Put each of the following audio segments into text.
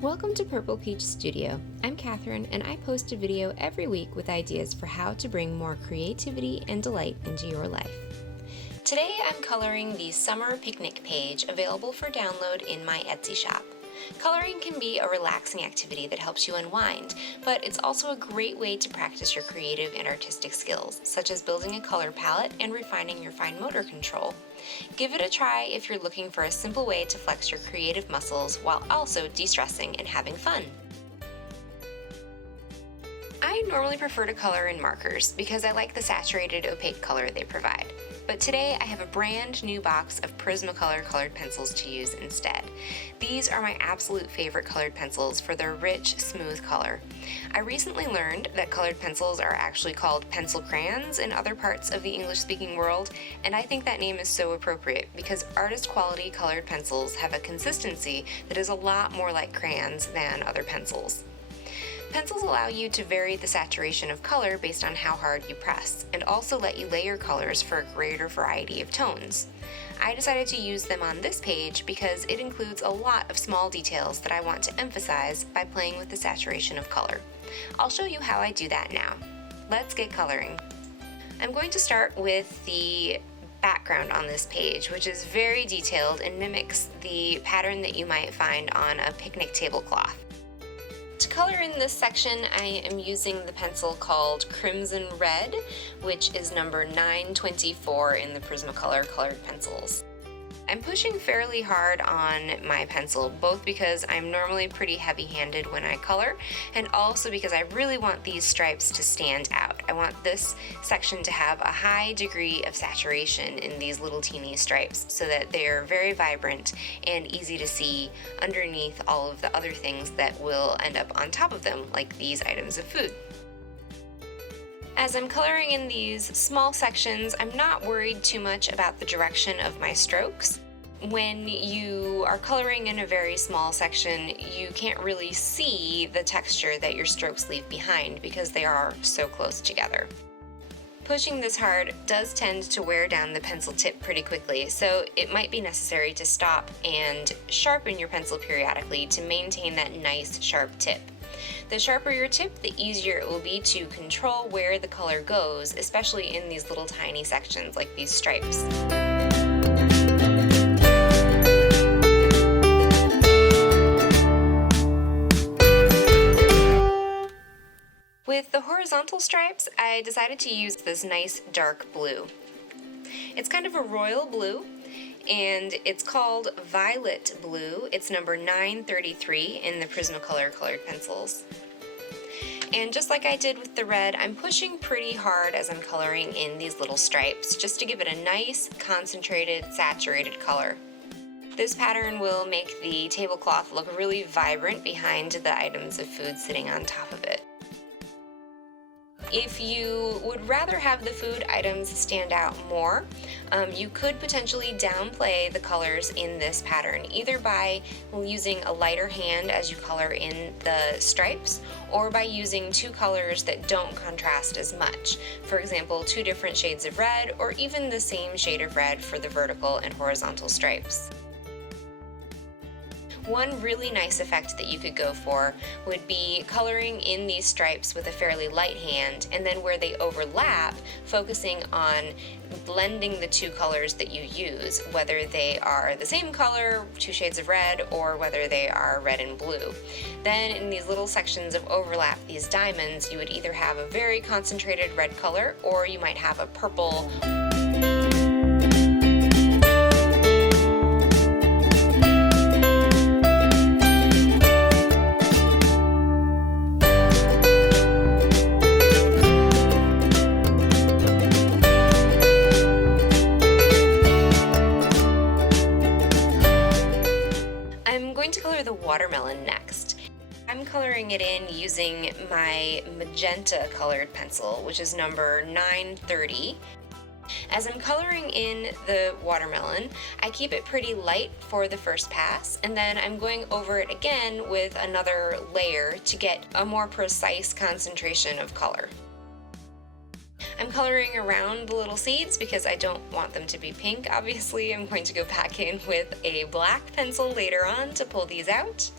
Welcome to Purple Peach Studio. I'm Catherine, and I post a video every week with ideas for how to bring more creativity and delight into your life. Today I'm coloring the summer picnic page available for download in my Etsy shop. Coloring can be a relaxing activity that helps you unwind, but it's also a great way to practice your creative and artistic skills, such as building a color palette and refining your fine motor control. Give it a try if you're looking for a simple way to flex your creative muscles while also de-stressing and having fun. I normally prefer to color in markers because I like the saturated opaque color they provide. But today I have a brand new box of Prismacolor colored pencils to use instead. These are my absolute favorite colored pencils for their rich, smooth color. I recently learned that colored pencils are actually called pencil crayons in other parts of the English-speaking world, and I think that name is so appropriate because artist quality colored pencils have a consistency that is a lot more like crayons than other pencils. Pencils allow you to vary the saturation of color based on how hard you press, and also let you layer colors for a greater variety of tones. I decided to use them on this page because it includes a lot of small details that I want to emphasize by playing with the saturation of color. I'll show you how I do that now. Let's get coloring. I'm going to start with the background on this page, which is very detailed and mimics the pattern that you might find on a picnic tablecloth. To color in this section, I am using the pencil called Crimson Red, which is number 924 in the Prismacolor colored pencils. I'm pushing fairly hard on my pencil, both because I'm normally pretty heavy-handed when I color, and also because I really want these stripes to stand out. I want this section to have a high degree of saturation in these little teeny stripes so that they're very vibrant and easy to see underneath all of the other things that will end up on top of them, like these items of food. As I'm coloring in these small sections, I'm not worried too much about the direction of my strokes. When you are coloring in a very small section, you can't really see the texture that your strokes leave behind because they are so close together. Pushing this hard does tend to wear down the pencil tip pretty quickly, so it might be necessary to stop and sharpen your pencil periodically to maintain that nice sharp tip. The sharper your tip, the easier it will be to control where the color goes, especially in these little tiny sections like these stripes. With the horizontal stripes, I decided to use this nice dark blue. It's kind of a royal blue, and it's called Violet Blue. It's number 933 in the Prismacolor colored pencils. And just like I did with the red, I'm pushing pretty hard as I'm coloring in these little stripes, just to give it a nice, concentrated, saturated color. This pattern will make the tablecloth look really vibrant behind the items of food sitting on top of it. If you would rather have the food items stand out more, you could potentially downplay the colors in this pattern, either by using a lighter hand as you color in the stripes, or by using two colors that don't contrast as much. For example, two different shades of red, or even the same shade of red for the vertical and horizontal stripes. One really nice effect that you could go for would be coloring in these stripes with a fairly light hand, and then where they overlap, focusing on blending the two colors that you use, whether they are the same color, two shades of red, or whether they are red and blue. Then in these little sections of overlap, these diamonds, you would either have a very concentrated red color, or you might have a purple. The watermelon next. I'm coloring it in using my magenta colored pencil, which is number 930. As I'm coloring in the watermelon, I keep it pretty light for the first pass, and then I'm going over it again with another layer to get a more precise concentration of color. I'm coloring around the little seeds because I don't want them to be pink. Obviously, I'm going to go back in with a black pencil later on to pull these out.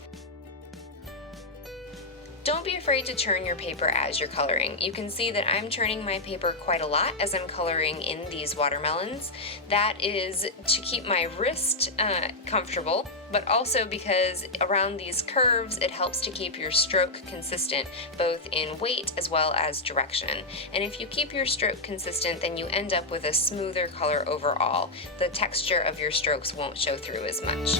Don't be afraid to turn your paper as you're coloring. You can see that I'm turning my paper quite a lot as I'm coloring in these watermelons. That is to keep my wrist comfortable, but also because around these curves it helps to keep your stroke consistent, both in weight as well as direction. And if you keep your stroke consistent, then you end up with a smoother color overall. The texture of your strokes won't show through as much.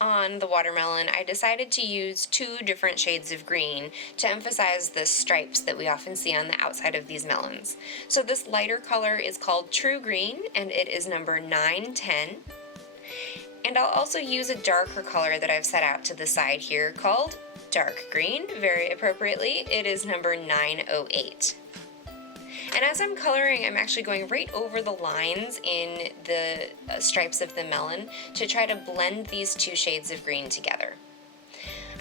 On the watermelon, I decided to use 2 different shades of green to emphasize the stripes that we often see on the outside of these melons. So this lighter color is called True Green, and it is number 910. And I'll also use a darker color that I've set out to the side here called Dark Green, very appropriately. It is number 908. And as I'm coloring, I'm actually going right over the lines in the stripes of the melon to try to blend these 2 shades of green together.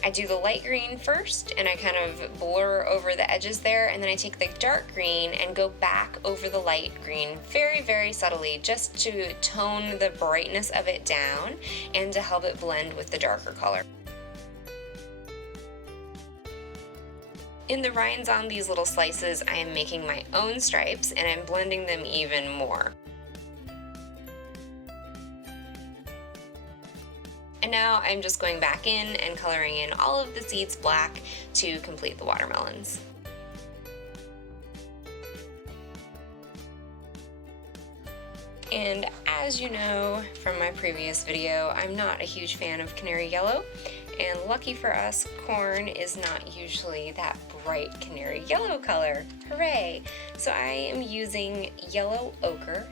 I do the light green first, and I kind of blur over the edges there, and then I take the dark green and go back over the light green very, very subtly, just to tone the brightness of it down and to help it blend with the darker color. In the rinds on these little slices, I am making my own stripes, and I'm blending them even more. And now I'm just going back in and coloring in all of the seeds black to complete the watermelons. And as you know from my previous video, I'm not a huge fan of canary yellow, and lucky for us, corn is not usually that bright canary yellow color. Hooray! So I am using yellow ochre,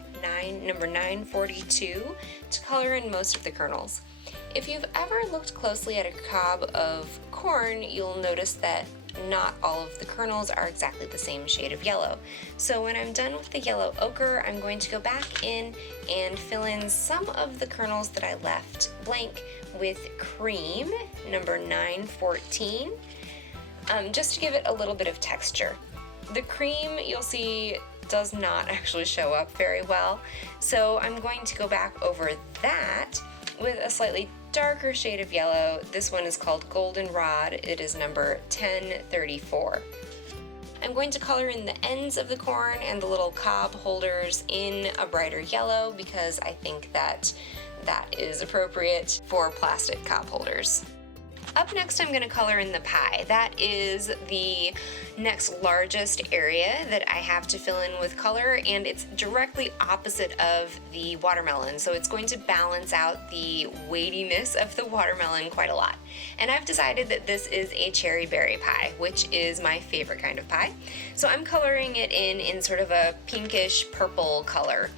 number 942, to color in most of the kernels. If you've ever looked closely at a cob of corn, you'll notice that not all of the kernels are exactly the same shade of yellow. So when I'm done with the yellow ochre, I'm going to go back in and fill in some of the kernels that I left blank with cream, number 914, just to give it a little bit of texture. The cream, you'll see, does not actually show up very well, so I'm going to go back over that with a slightly darker shade of yellow. This one is called Goldenrod. It is number 1034. I'm going to color in the ends of the corn and the little cob holders in a brighter yellow because I think that is appropriate for plastic cob holders. Up next, I'm going to color in the pie. That is the next largest area that I have to fill in with color, and it's directly opposite of the watermelon, so it's going to balance out the weightiness of the watermelon quite a lot. And I've decided that this is a cherry berry pie, which is my favorite kind of pie. So I'm coloring it in sort of a pinkish purple color.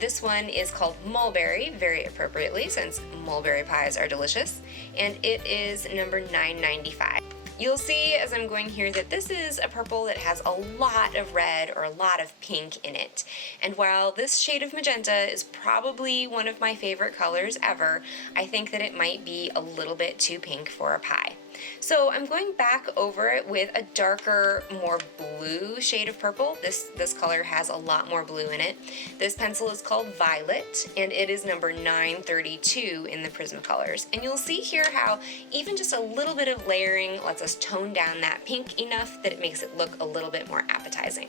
This one is called mulberry, very appropriately, since mulberry pies are delicious, and it is number 995. You'll see as I'm going here that this is a purple that has a lot of red or a lot of pink in it. And while this shade of magenta is probably one of my favorite colors ever, I think that it might be a little bit too pink for a pie. So I'm going back over it with a darker, more blue shade of purple. This color has a lot more blue in it. This pencil is called Violet, and it is number 932 in the Prismacolors. And you'll see here how even just a little bit of layering lets us tone down that pink enough that it makes it look a little bit more appetizing.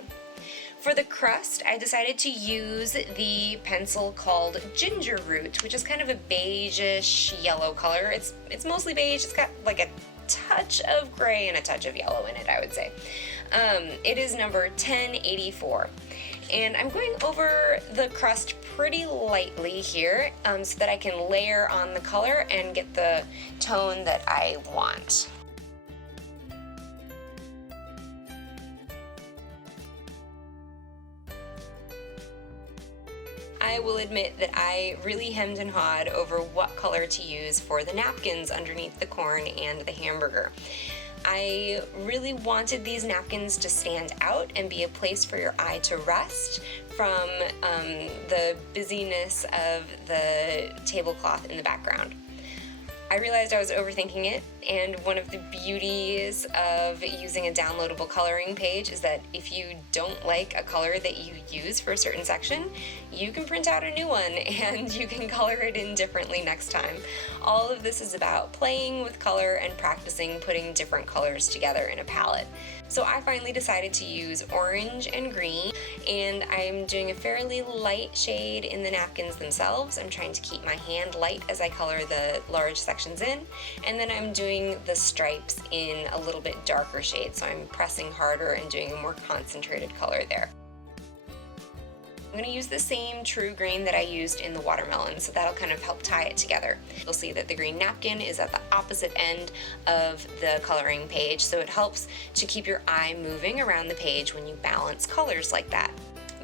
For the crust, I decided to use the pencil called Ginger Root, which is kind of a beige-ish yellow color. It's mostly beige. It's got like a touch of gray and a touch of yellow in it, I would say. It is number 1084. And I'm going over the crust pretty lightly here so that I can layer on the color and get the tone that I want. I will admit that I really hemmed and hawed over what color to use for the napkins underneath the corn and the hamburger. I really wanted these napkins to stand out and be a place for your eye to rest from the busyness of the tablecloth in the background. I realized I was overthinking it, And one of the beauties of using a downloadable coloring page is that if you don't like a color that you use for a certain section, you can print out a new one and you can color it in differently next time. All of this is about playing with color and practicing putting different colors together in a palette. So I finally decided to use orange and green, and I'm doing a fairly light shade in the napkins themselves. I'm trying to keep my hand light as I color the large sections in, and then I'm doing the stripes in a little bit darker shade, so I'm pressing harder and doing a more concentrated color there. I'm going to use the same true green that I used in the watermelon, so that'll kind of help tie it together. You'll see that the green napkin is at the opposite end of the coloring page, so it helps to keep your eye moving around the page when you balance colors like that.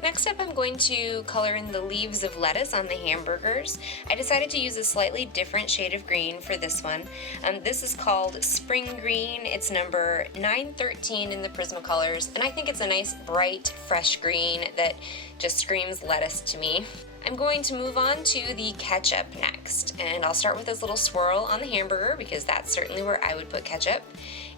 Next up, I'm going to color in the leaves of lettuce on the hamburgers. I decided to use a slightly different shade of green for this one. This is called Spring Green. It's number 913 in the Prismacolors, and I think it's a nice, bright, fresh green that just screams lettuce to me. I'm going to move on to the ketchup next, and I'll start with this little swirl on the hamburger because that's certainly where I would put ketchup.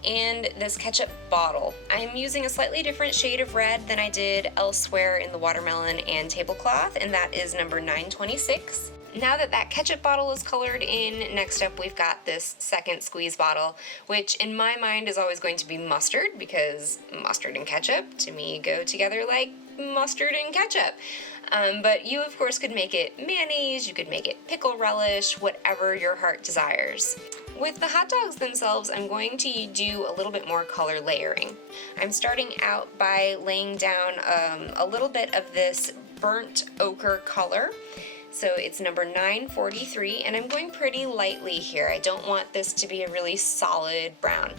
And this ketchup bottle. I'm using a slightly different shade of red than I did elsewhere in the watermelon and tablecloth, and that is number 926. Now that that ketchup bottle is colored in, next up we've got this second squeeze bottle, which in my mind is always going to be mustard, because mustard and ketchup to me go together like mustard and ketchup. But you of course could make it mayonnaise, you could make it pickle relish, whatever your heart desires. With the hot dogs themselves, I'm going to do a little bit more color layering. I'm starting out by laying down a little bit of this burnt ochre color. So it's number 943, and I'm going pretty lightly here. I don't want this to be a really solid brown.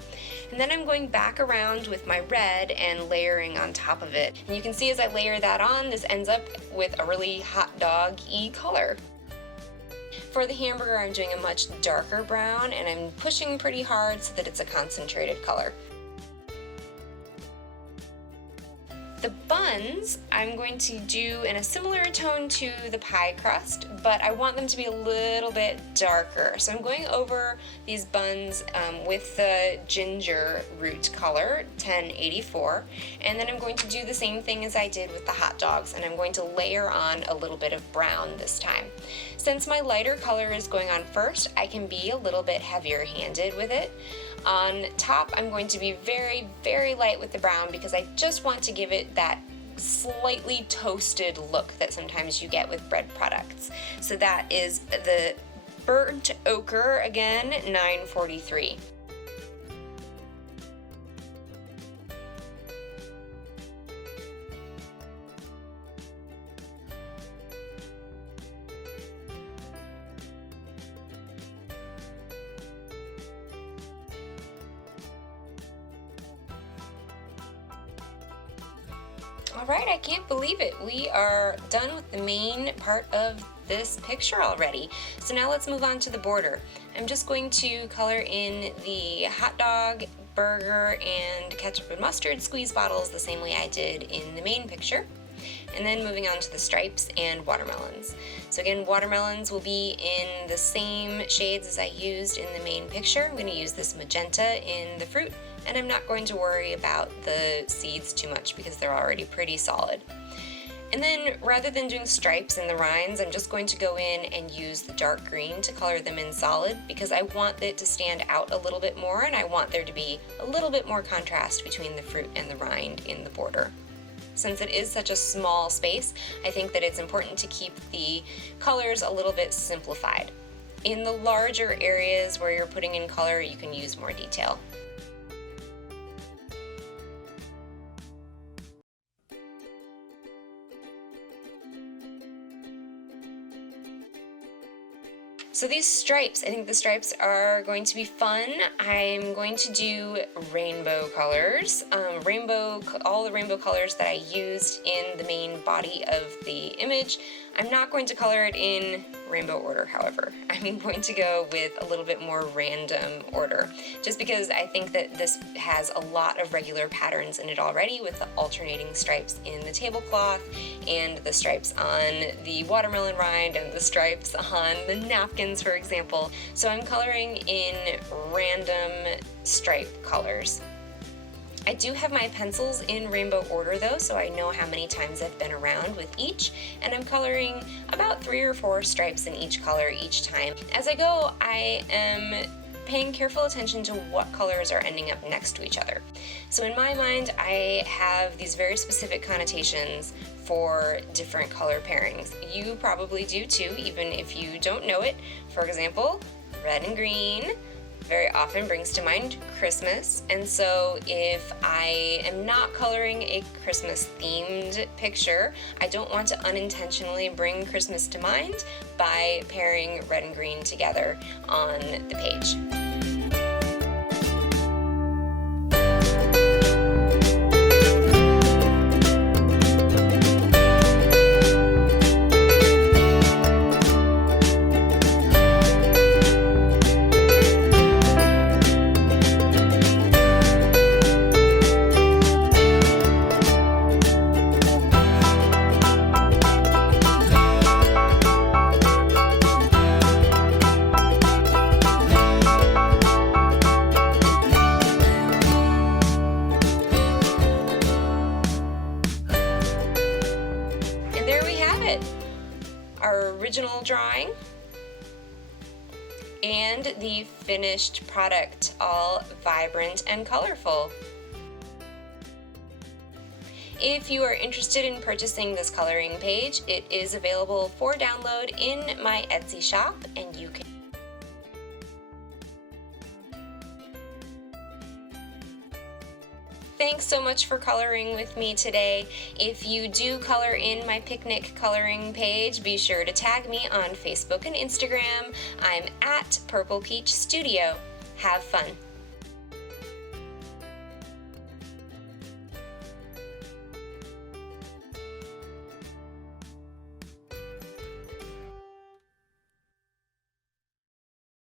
And then I'm going back around with my red and layering on top of it. And you can see as I layer that on, this ends up with a really hot dog-y color. For the hamburger, I'm doing a much darker brown, and I'm pushing pretty hard so that it's a concentrated color. The buns I'm going to do in a similar tone to the pie crust, but I want them to be a little bit darker. So I'm going over these buns with the ginger root color, 1084, and then I'm going to do the same thing as I did with the hot dogs, and I'm going to layer on a little bit of brown this time. Since my lighter color is going on first, I can be a little bit heavier handed with it. On top, I'm going to be very, very light with the brown because I just want to give it that slightly toasted look that sometimes you get with bread products. So that is the burnt ochre, again, 943. Alright, I can't believe it. We are done with the main part of this picture already. So now let's move on to the border. I'm just going to color in the hot dog, burger, and ketchup and mustard squeeze bottles the same way I did in the main picture. And then moving on to the stripes and watermelons. So again, watermelons will be in the same shades as I used in the main picture. I'm going to use this magenta in the fruit, and I'm not going to worry about the seeds too much because they're already pretty solid. And then rather than doing stripes in the rinds, I'm just going to go in and use the dark green to color them in solid because I want it to stand out a little bit more, and I want there to be a little bit more contrast between the fruit and the rind in the border. Since it is such a small space, I think that it's important to keep the colors a little bit simplified. In the larger areas where you're putting in color, you can use more detail. So these stripes, I think the stripes are going to be fun. I'm going to do rainbow colors, all the rainbow colors that I used in the main body of the image. I'm not going to color it in rainbow order, however. I'm going to go with a little bit more random order, just because I think that this has a lot of regular patterns in it already, with the alternating stripes in the tablecloth and the stripes on the watermelon rind and the stripes on the napkins, for example. So I'm coloring in random stripe colors. I do have my pencils in rainbow order though, so I know how many times I've been around with each, and I'm coloring about 3 or 4 stripes in each color each time. As I go, I am paying careful attention to what colors are ending up next to each other. So in my mind, I have these very specific connotations for different color pairings. You probably do too, even if you don't know it. For example, red and green very often brings to mind Christmas, and so if I am not coloring a Christmas themed picture, I don't want to unintentionally bring Christmas to mind by pairing red and green together on the page. Our original drawing and the finished product, all vibrant and colorful. If you are interested in purchasing this coloring page, it is available for download in my Etsy shop, and you can Thanks so much for coloring with me today. If you do color in my picnic coloring page, be sure to tag me on Facebook and Instagram. I'm at Purple Peach Studio. Have fun.